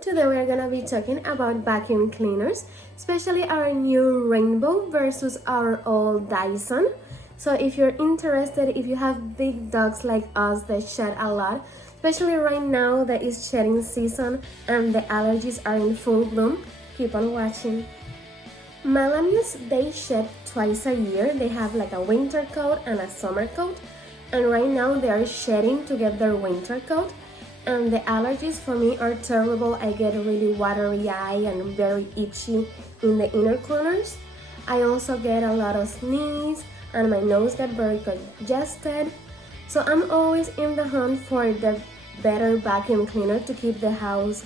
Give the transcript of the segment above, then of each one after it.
Today we are gonna be talking about vacuum cleaners, especially our new Rainbow versus our old Dyson. So if you're interested, if you have big dogs like us that shed a lot, especially right now that is shedding season and the allergies are in full bloom, keep on watching. Malamutes, they shed twice a year. They have like a winter coat and a summer coat, and right now they are shedding to get their winter coat. And the allergies for me are terrible. I get really watery eye and very itchy in the inner corners. I also get a lot of sneeze and my nose get very congested. So I'm always in the hunt for the better vacuum cleaner to keep the house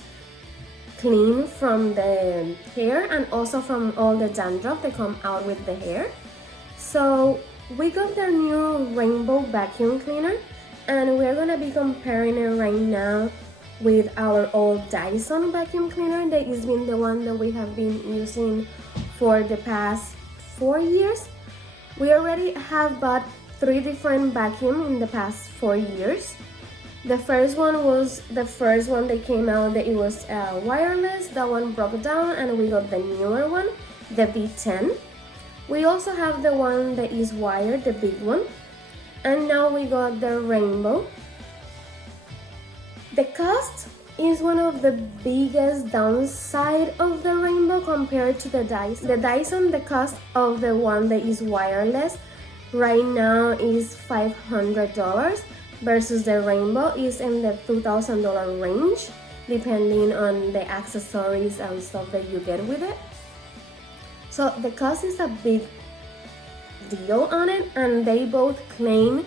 clean from the hair and also from all the dandruff that come out with the hair. So we got the new Rainbow vacuum cleaner, and we're gonna be comparing it right now with our old Dyson vacuum cleaner that has been the one that we have been using for the past 4 years. We already have bought 3 different vacuums in the past 4 years. The first one was the first one that came out that it was wireless. That one broke down and we got the newer one, the V10. We also have the one that is wired, the big one. And now we got the Rainbow. The cost is one of the biggest downside of the Rainbow compared to the Dyson. The Dyson, the cost of the one that is wireless right now is $500 versus the Rainbow is in the $2,000 range, depending on the accessories and stuff that you get with it. So the cost is a big deal on it, and they both claim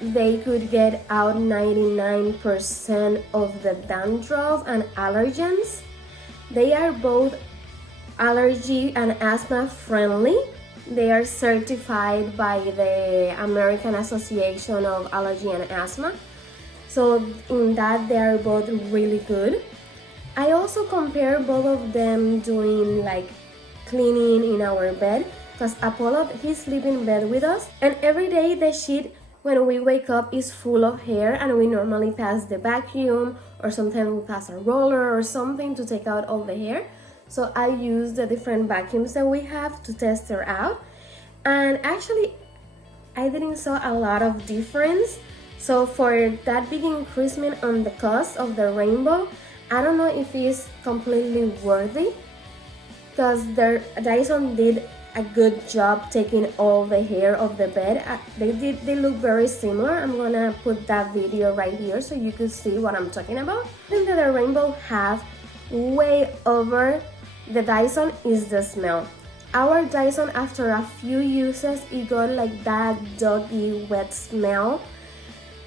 they could get out 99% of the dandruff and allergens. They are both allergy and asthma friendly. They are certified by the American Association of Allergy and Asthma. So in that they are both really good. I also compare both of them doing like cleaning in our bed, because Apollo, he sleeps in bed with us, and every day the sheet when we wake up is full of hair, and we normally pass the vacuum or sometimes we pass a roller or something to take out all the hair. So I use the different vacuums that we have to test her out, and actually I didn't saw a lot of difference. So for that big increasement on the cost of the Rainbow, I don't know if it's completely worthy, because their Dyson did a good job taking all the hair of the bed. They look very similar. I'm gonna put that video right here so you could see what I'm talking about. I think that the Rainbow have way over the Dyson is the smell. Our Dyson, after a few uses, it got like that doggy wet smell,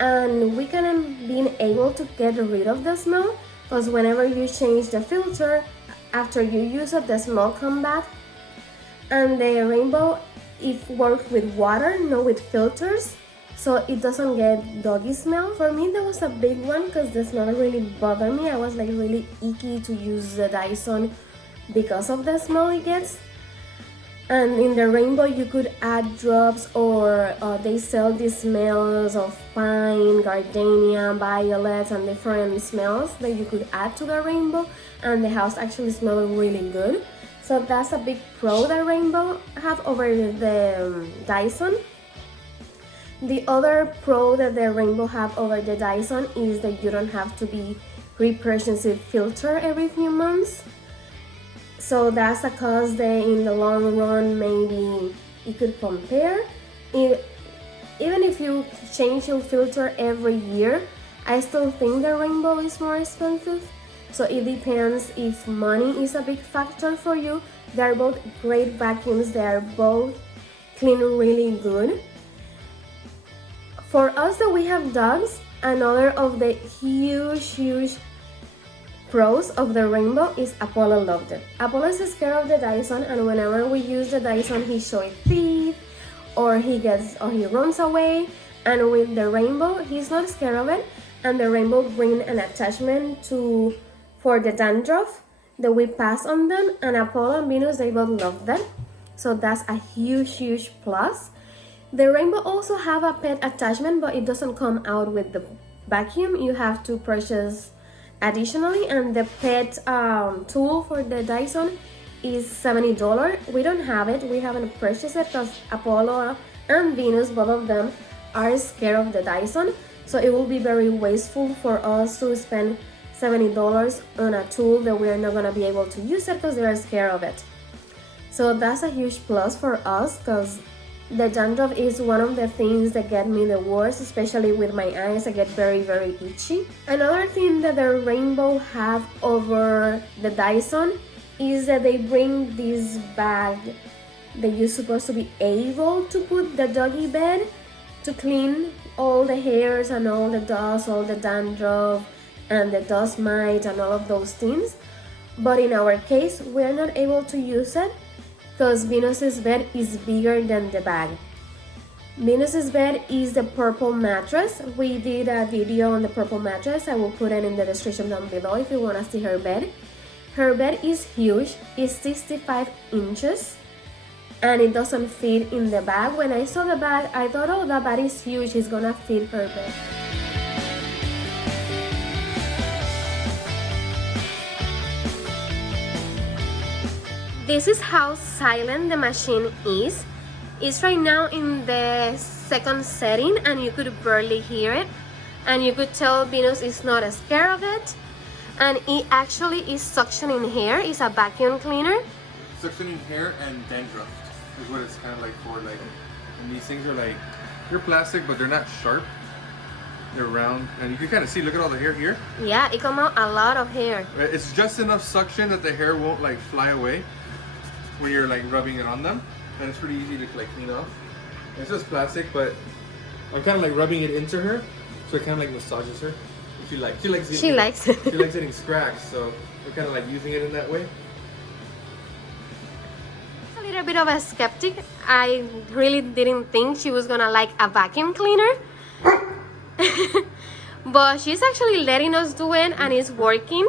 and we couldn't been able to get rid of the smell, because whenever you change the filter after you use it, the smell come back. And the Rainbow, it works with water, not with filters, so it doesn't get doggy smell. For me, that was a big one because the smell really bothered me. I was like really icky to use the Dyson because of the smell it gets. And in the Rainbow, you could add drops, or they sell these smells of pine, gardenia, violets, and different smells that you could add to the Rainbow, and the house actually smells really good. So that's a big pro that Rainbow have over the Dyson. The other pro that the Rainbow have over the Dyson is that you don't have to be repurchasing filter every few months. So that's a cost that in the long run maybe you could compare. Even if you change your filter every year, I still think the Rainbow is more expensive. So it depends if money is a big factor for you. They are both great vacuums. They are both clean really good. For us that we have dogs, another of the huge pros of the Rainbow is Apollo loved it. Apollo is scared of the Dyson, and whenever we use the Dyson, he shows teeth, or he runs away. And with the Rainbow, he's not scared of it. And the Rainbow brings an attachment for the dandruff that we pass on them, and Apollo and Venus, they both love them. So that's a huge plus. The Rainbow also have a pet attachment, but it doesn't come out with the vacuum. You have to purchase additionally, and the pet tool for the Dyson is $70. We don't have it, we haven't purchased it because Apollo and Venus, both of them, are scared of the Dyson, so it will be very wasteful for us to spend $70 on a tool that we are not going to be able to use it because they are scared of it. So that's a huge plus for us, because the dandruff is one of the things that get me the worst, especially with my eyes. I get very, very itchy. Another thing that the Rainbow have over the Dyson is that they bring this bag that you're supposed to be able to put the doggy bed to clean all the hairs and all the dust, all the dandruff and the dust mites and all of those things. But in our case, we're not able to use it because Venus's bed is bigger than the bag. Venus's bed is the purple mattress. We did a video on the purple mattress. I will put it in the description down below if you want to see her bed. Her bed is huge. It's 65 inches and it doesn't fit in the bag. When I saw the bag, I thought, oh, the bag is huge, it's gonna fit her bed. This is how silent the machine is. It's right now in the second setting and you could barely hear it. And you could tell Venus is not scared of it. And it actually is suctioning hair. It's a vacuum cleaner. Suctioning hair and dandruff is what it's kind of like for. Like, and these things are like, they're plastic but they're not sharp. They're round and you can kind of see, look at all the hair here. Yeah, it come out a lot of hair. It's just enough suction that the hair won't like fly away when you're like rubbing it on them, and it's pretty easy to like clean off. It's just plastic, but I'm kind of like rubbing it into her, so it kind of like massages her. She likes it. She likes it. She likes getting scratched, so we're kind of like using it in that way. A little bit of a skeptic. I really didn't think she was gonna like a vacuum cleaner. But she's actually letting us do it and it's working.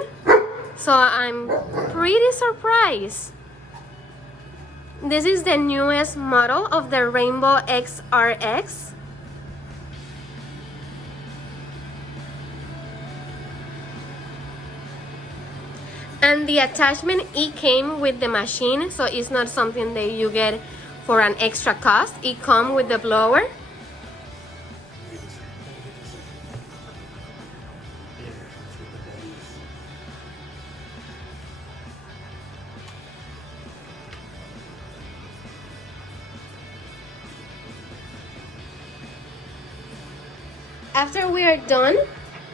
So I'm pretty surprised. This is the newest model of the Rainbow XRX. And the attachment, it came with the machine, so it's not something that you get for an extra cost. It comes with the blower. After we are done,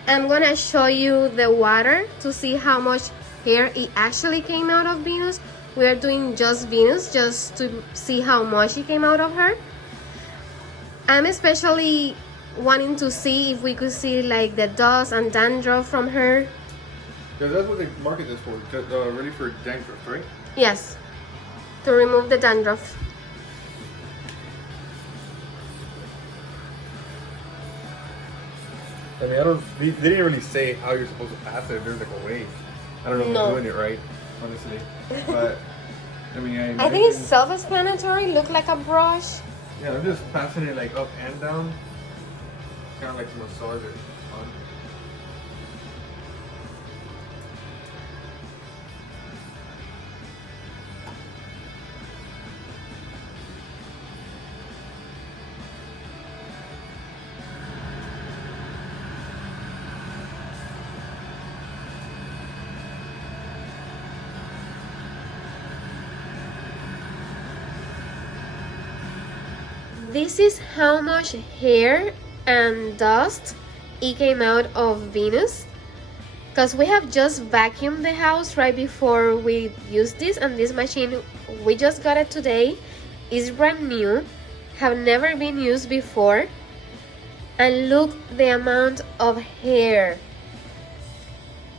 I'm gonna show you the water to see how much hair it actually came out of Venus. We are doing just Venus just to see how much it came out of her. I'm especially wanting to see if we could see like the dust and dandruff from her. Yeah, that's what they market this for, just, ready for dandruff, right? Yes, to remove the dandruff. I mean, they didn't really say how you're supposed to pass it. There's like a way. I don't know if I'm doing it right, honestly. But, I mean, I think it's self-explanatory. Look like a brush. Yeah, I'm just passing it like up and down. Kind of like to massage it on. This is how much hair and dust it came out of Venus, because we have just vacuumed the house right before we used this, and this machine, we just got it today, is brand new, have never been used before, and look the amount of hair.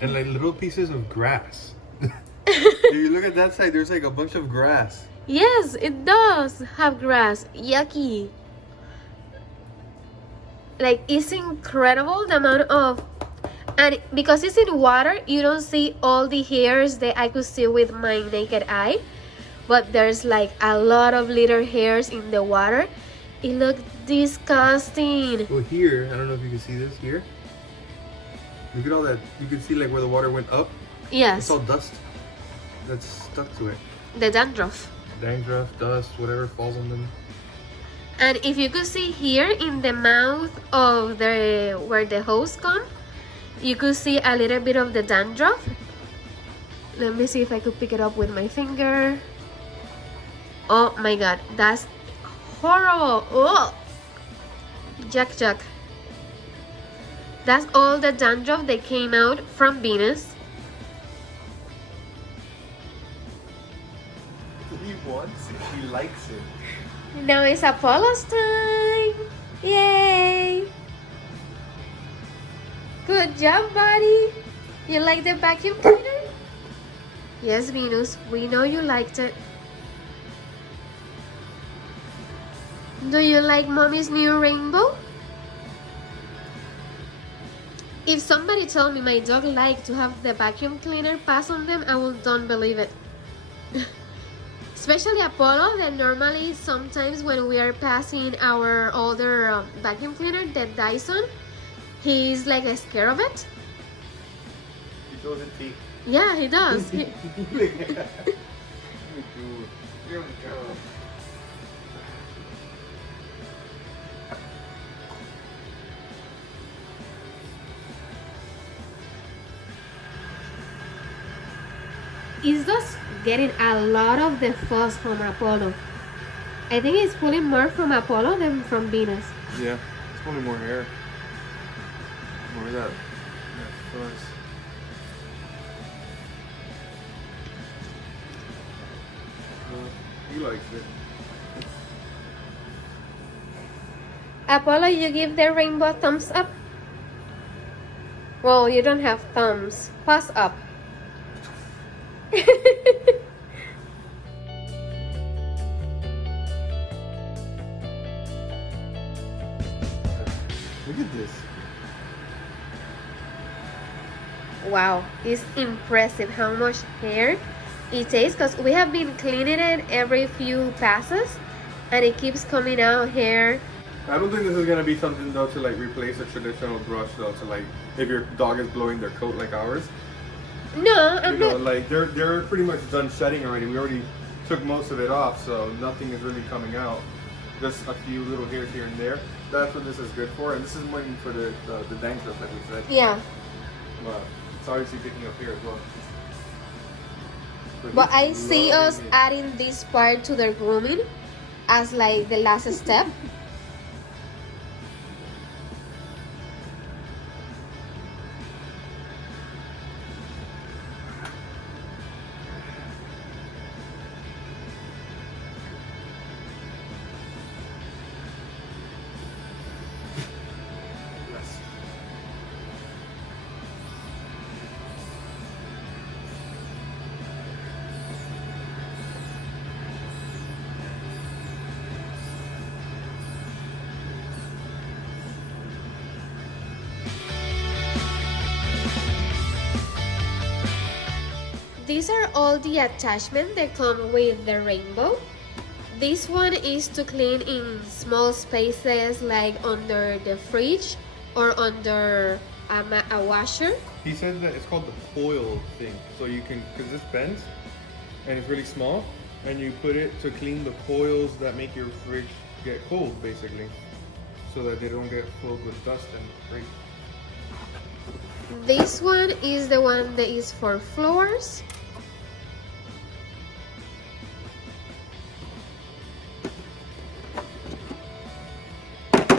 And like little pieces of grass. If you look at that side, there's like a bunch of grass. Yes, it does have grass. Yucky. Like, it's incredible the amount of, and because it's in water, you don't see all the hairs that I could see with my naked eye, but there's like a lot of little hairs in the water. It looks disgusting. Well, here, I don't know if you can see this here. Look at all that. You can see like where the water went up. Yes. It's all dust that's stuck to it. The dandruff. Dandruff, dust, whatever falls on them. And if you could see here in the mouth of the where the hose come, you could see a little bit of the dandruff. Let me see if I could pick it up with my finger. Oh my god, that's horrible. Oh, Jack. That's all the dandruff that came out from Venus. He wants it. He likes it. Now it's Apollo's time. Yay! Good job, buddy. You like the vacuum cleaner? Yes, Venus, we know you liked it. Do you like Mommy's new rainbow? If somebody told me my dog liked to have the vacuum cleaner pass on them, I would don't believe it. Especially Apollo, that normally sometimes when we are passing our older vacuum cleaner, the Dyson, he's like scared of it. He throws it teeth. Yeah, he does. He's just getting a lot of the fuzz from Apollo. I think he's pulling more from Apollo than from Venus. Yeah, it's probably more hair. More of that fuzz. He likes it. Apollo, you give the rainbow thumbs up? Well, you don't have thumbs. Pass up. Look at this. Wow, it's impressive how much hair it takes, because we have been cleaning it every few passes and it keeps coming out hair. I don't think this is gonna be something though to like replace a traditional brush though, to like if your dog is blowing their coat like ours. No, I'm not. Like they're pretty much done shedding already. We already took most of it off, so nothing is really coming out. Just a few little hairs here and there. That's what this is good for, and this is more for the dandruff, like we said. Yeah. But it's obviously picking up here as well. But I see us adding this part to the grooming as like the last step. These are all the attachments that come with the rainbow. This one is to clean in small spaces like under the fridge or under a washer. He said that it's called the coil thing. So you can, because this bends and it's really small, and you put it to clean the coils that make your fridge get cold, basically, so that they don't get filled with dust and break. This one is the one that is for floors.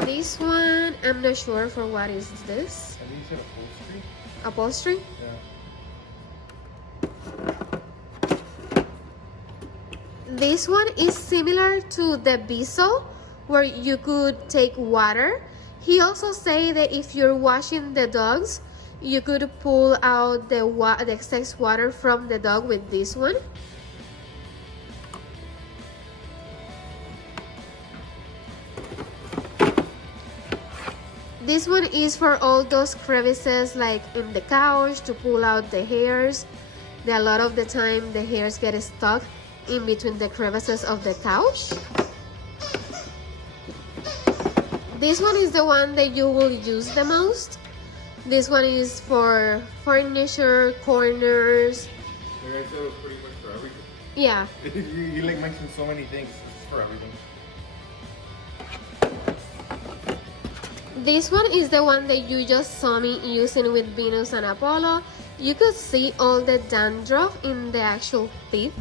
This one, I'm not sure for what is this. I think you said upholstery? Upholstery? Yeah. This one is similar to the Bissell, where you could take water. He also say that if you're washing the dogs, you could pull out the excess water from the dog with this one. This one is for all those crevices like in the couch to pull out the hairs. A lot of the time the hairs get stuck in between the crevices of the couch. This one is the one that you will use the most. This one is for furniture, corners. Like I said, it was pretty much for everything. Yeah. you like mentioned so many things. It's for everything. This one is the one that you just saw me using with Venus and Apollo. You could see all the dandruff in the actual teeth.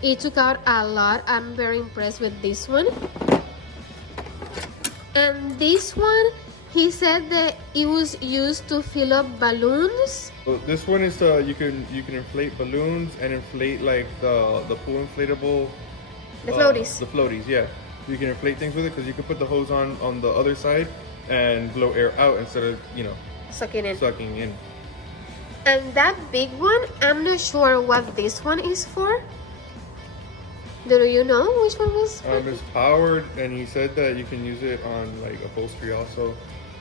It took out a lot. I'm very impressed with this one. And this one, he said that it was used to fill up balloons. So this one is you can inflate balloons and inflate like the pool inflatable. The floaties. The floaties, yeah. You can inflate things with it because you can put the hose on the other side and blow air out instead of Sucking in. sucking in. And that big one, I'm not sure what this one is for. Do you know which one was for? It's powered, and he said that you can use it on like upholstery also,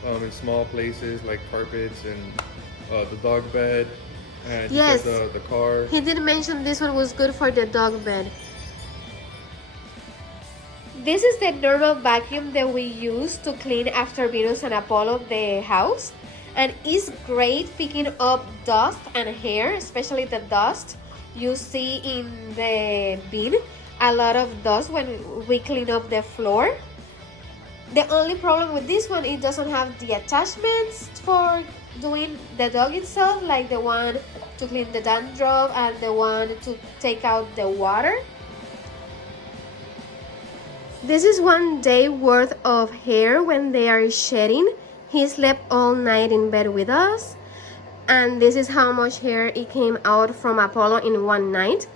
in small places like carpets and the dog bed, and Yes. the car. He did mention this one was good for the dog bed. This is the normal vacuum that we use to clean after Venus and Apollo the house. And it's great picking up dust and hair, especially the dust you see in the bin. A lot of dust when we clean up the floor. The only problem with this one, it doesn't have the attachments for doing the dog itself, like the one to clean the dandruff and the one to take out the water. This is 1 day worth of hair when they are shedding. He slept all night in bed with us. And this is how much hair it came out from Apollo in 1 night.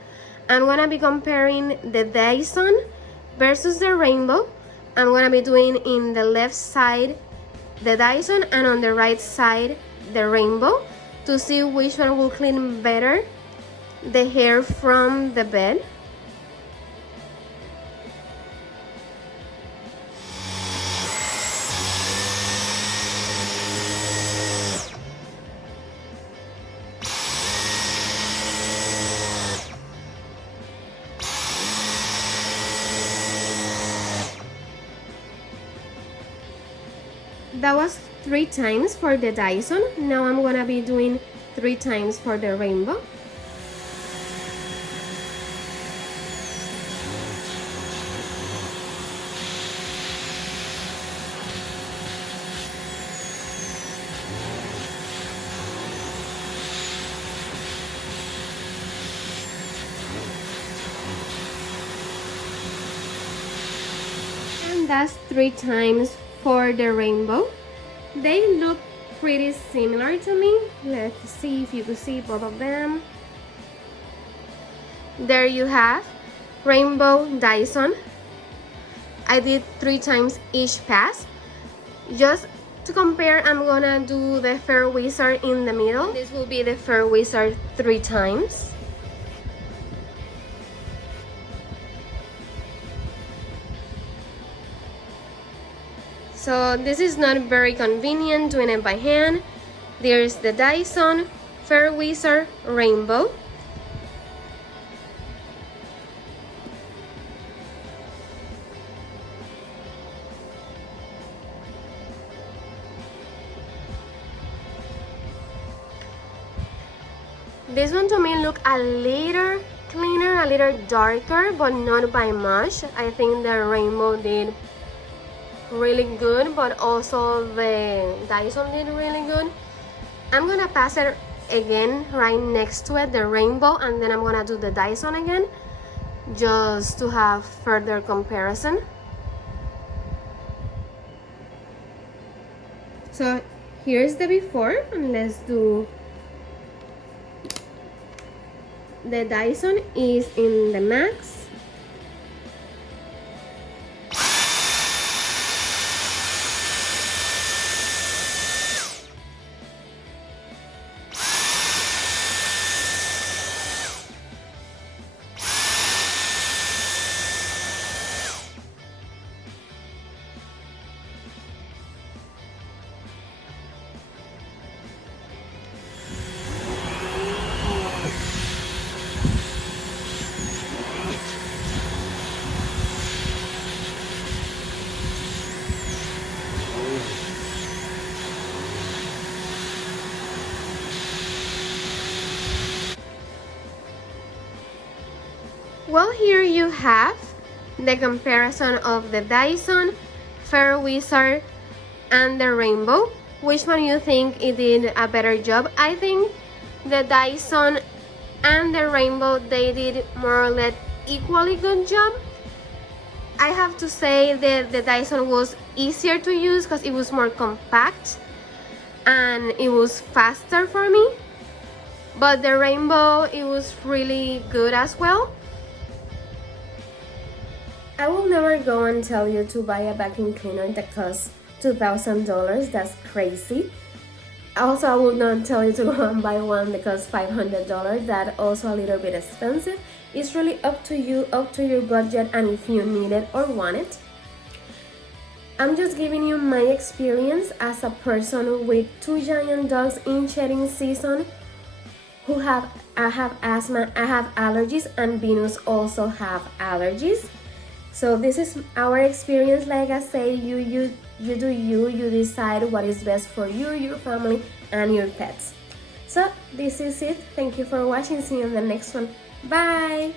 I'm gonna be comparing the Dyson versus the Rainbow. I'm gonna be doing in the left side the Dyson and on the right side the Rainbow to see which one will clean better the hair from the bed. That was 3 times for the Dyson. Now I'm gonna be doing 3 times for the Rainbow. And that's 3 times for the Rainbow. They look pretty similar to me. Let's see if you can see both of them. There you have Rainbow, Dyson. I did 3 times each pass. Just to compare, I'm gonna do the Fair Wizard in the middle. This will be the Fair Wizard 3 times. So this is not very convenient doing it by hand. There's the Dyson, Fair Wizard, Rainbow. This one to me look a little cleaner, a little darker, but not by much. I think the Rainbow did really good, but also the Dyson did really good. I'm gonna pass it again right next to it, the Rainbow, and then I'm gonna do the Dyson again just to have further comparison. So here's the before, and let's do the Dyson is in the max. Well, here you have the comparison of the Dyson, Fair Wizard, and the Rainbow. Which one you think it did a better job? I think the Dyson and the Rainbow, they did more or less equally good job. I have to say that the Dyson was easier to use because it was more compact and it was faster for me. But the Rainbow, it was really good as well. I will never go and tell you to buy a vacuum cleaner that costs $2,000. That's crazy. Also, I will not tell you to go and buy one that costs $500. That's also a little bit expensive. It's really up to you, up to your budget, and if you need it or want it. I'm just giving you my experience as a person with 2 giant dogs in shedding season I have asthma, I have allergies, and Venus also have allergies. So this is our experience. Like I say, you do you decide what is best for you, your family, and your pets. So this is it. Thank you for watching. See you in the next one. Bye.